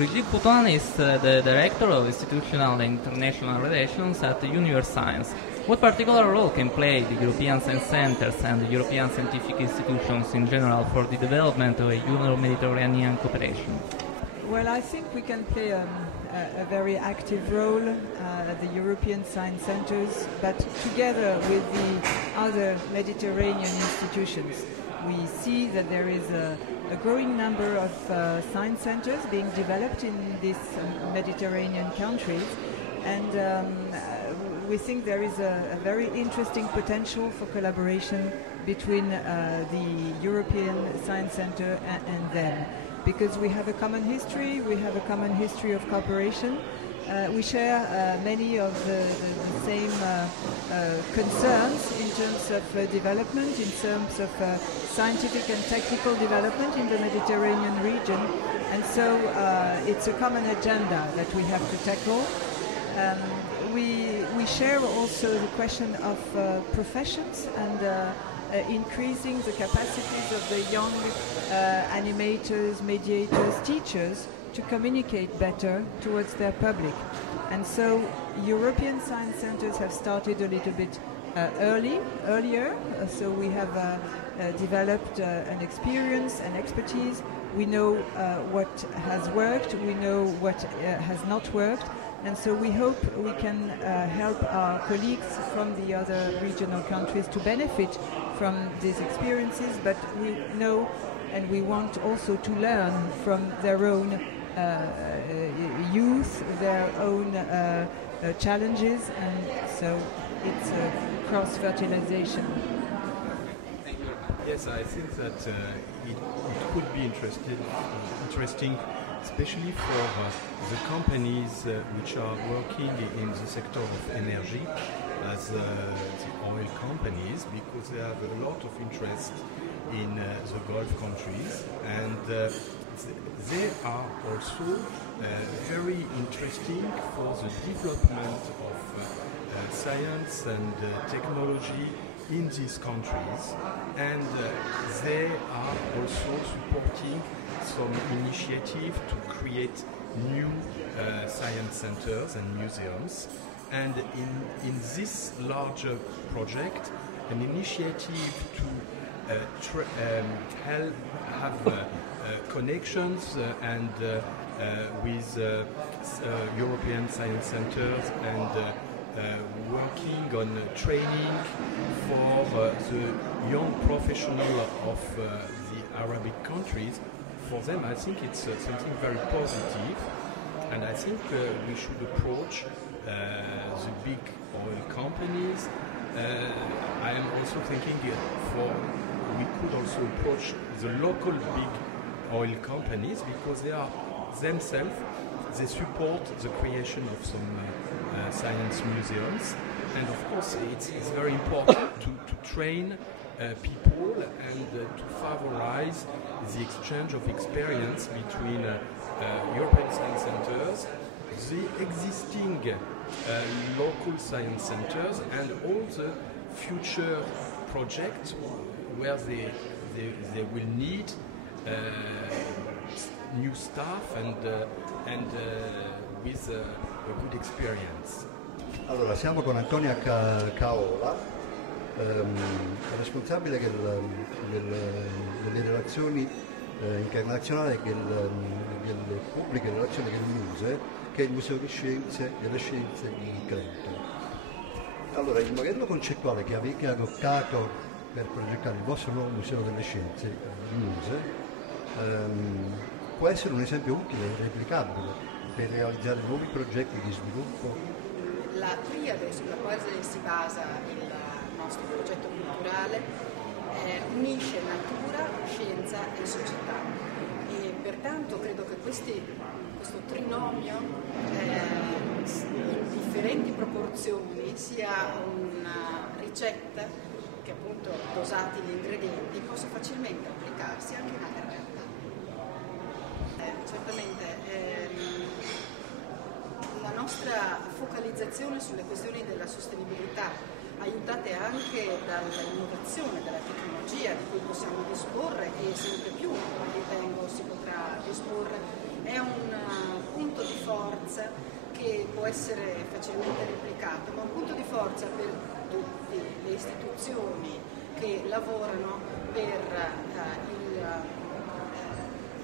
Brigitte Bouton is the Director of Institutional and International Relations at Universcience. What particular role can play the European Science Centres and the European scientific institutions in general for the development of a Euro-Mediterranean cooperation? Well, I think we can play a very active role at the European Science Centres, but together with the other Mediterranean institutions. We see that there is a growing number of science centres being developed in these Mediterranean countries, and we think there is a very interesting potential for collaboration between the European Science Centre and them, because we have a common history, we have a common history of cooperation. We share many of the same concerns in terms of development, in terms of scientific and technical development in the Mediterranean region, and so it's a common agenda that we have to tackle. We share also the question of professions and increasing the capacities of the young animators, mediators, teachers to communicate better towards their public. And so European Science Centres have started a little bit earlier, so we have developed an experience and expertise. We know what has worked, we know what has not worked, and so we hope we can help our colleagues from the other regional countries to benefit from these experiences, but we know and we want also to learn from their own youth, their own challenges, and so it's a cross-fertilization. Yes, I think that it could be interesting, especially for the companies which are working in the sector of energy, as the oil companies, because they have a lot of interest in the Gulf countries, and they are also very interesting for the development of science and technology in these countries, and they are also supporting some initiative to create new science centers and museums. And in this larger project, an initiative to help have connections and with European science centers and working on training for the young professional of the Arabic countries. For them, I think it's something very positive, and I think we should approach the big oil companies. I am also thinking we could also approach the local big oil companies, because they are themselves, they support the creation of some science museums, and of course it's very important to train people and to favorize the exchange of experience between European science centers, the existing local science centers, and all the future projects where they will need new staff and with a good experience. Allora, siamo con Antonia Caola, responsabile delle relazioni internazionali delle pubbliche relazioni del MUSE, che è il Museo delle Scienze di Trento. Allora, il modello concettuale che avete adottato per progettare il vostro nuovo Museo delle Scienze, il MUSE, può essere un esempio utile e replicabile per realizzare nuovi progetti di sviluppo? La triade sulla quale si basa il nostro progetto culturale unisce natura, scienza e società, e pertanto credo che questo trinomio in differenti proporzioni sia una ricetta che, appunto, dosati gli ingredienti, possa facilmente applicarsi anche in altre realtà. Certamente la nostra focalizzazione sulle questioni della sostenibilità, aiutate anche dall'innovazione, dalla tecnologia di cui possiamo disporre e sempre più, ritengo, si potrà disporre, è un essere facilmente replicato, ma un punto di forza per tutte le istituzioni che lavorano per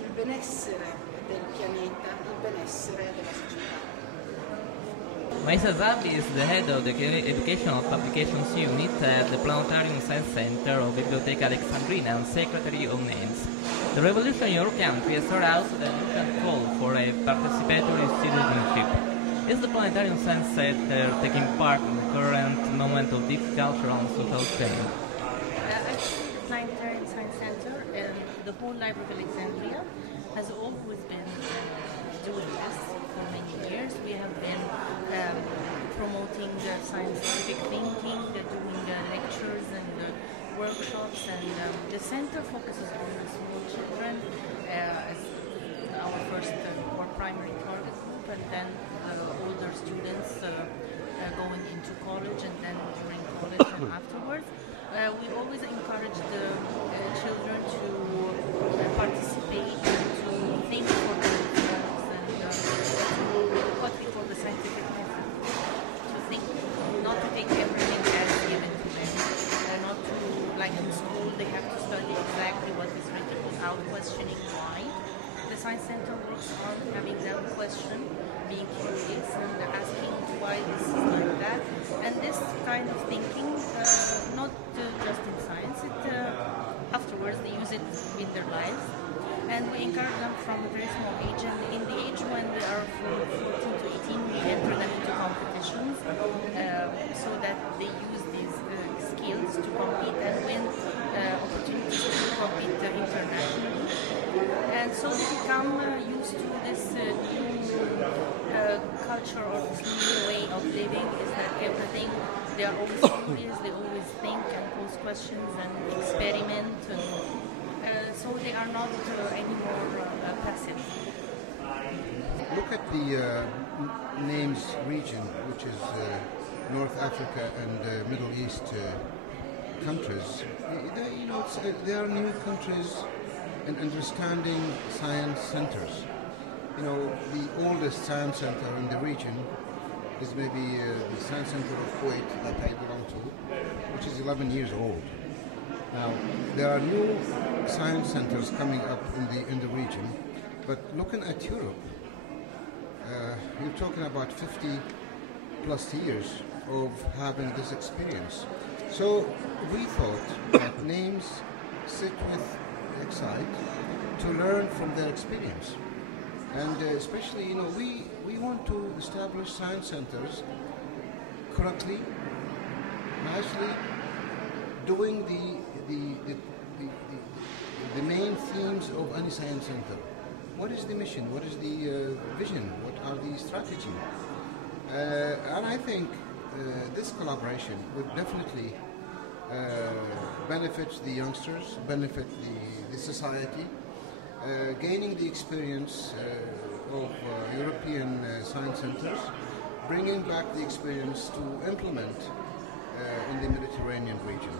il benessere del pianeta, il benessere della società. Maisa Zabi is the head of the Educational Publications Unit at the Planetarium Science Centre of Biblioteca Alexandrina and Secretary of Names. The revolution in your country has started out with an call for a participatory citizenship. Is the Planetarium Science Centre taking part in the current moment of deep cultural and social change? Actually, the Planetarium Science Centre and the whole Library of Alexandria has always been doing this for many years. We have been promoting scientific thinking, doing lectures and workshops, and the center focuses on the small children as our first or primary target group, and then older students going into college, and then during college and afterwards. We always encourage the children to participate, to think for themselves, and what we call the scientific method. To think, not to take everything as given to them. Not to, like in school, they have to study exactly what is written without questioning why. The Science Center works on having them question, being curious, and asking why this is like that. And this kind of thinking, not just in science, afterwards they use it in their lives. And we encourage them from a very small age, and in the age when they are from 14 to 18, we enter them into competitions so that they use these skills to compete and win opportunities to compete internationally. And so they become used to this new culture or this new way of living, is that everything, they are always curious, they always think and pose questions and experiment, and so they are not anymore passive. Look at the names region, which is North Africa and Middle East countries. They are new countries in understanding science centers. The oldest science center in the region is maybe the Science Center of Kuwait that I belong to, which is 11 years old. Now, there are new science centers coming up in the region, but looking at Europe, you're talking about 50 plus years of having this experience. So we thought that names sit with Ecsite to learn from their experience. And especially, we want to establish science centers correctly, nicely, doing the main themes of any science center. What is the mission? What is the vision? What are the strategy? And I think this collaboration would definitely benefit the youngsters, benefit the society, gaining the experience of European science centers, bringing back the experience to implement in the Mediterranean region.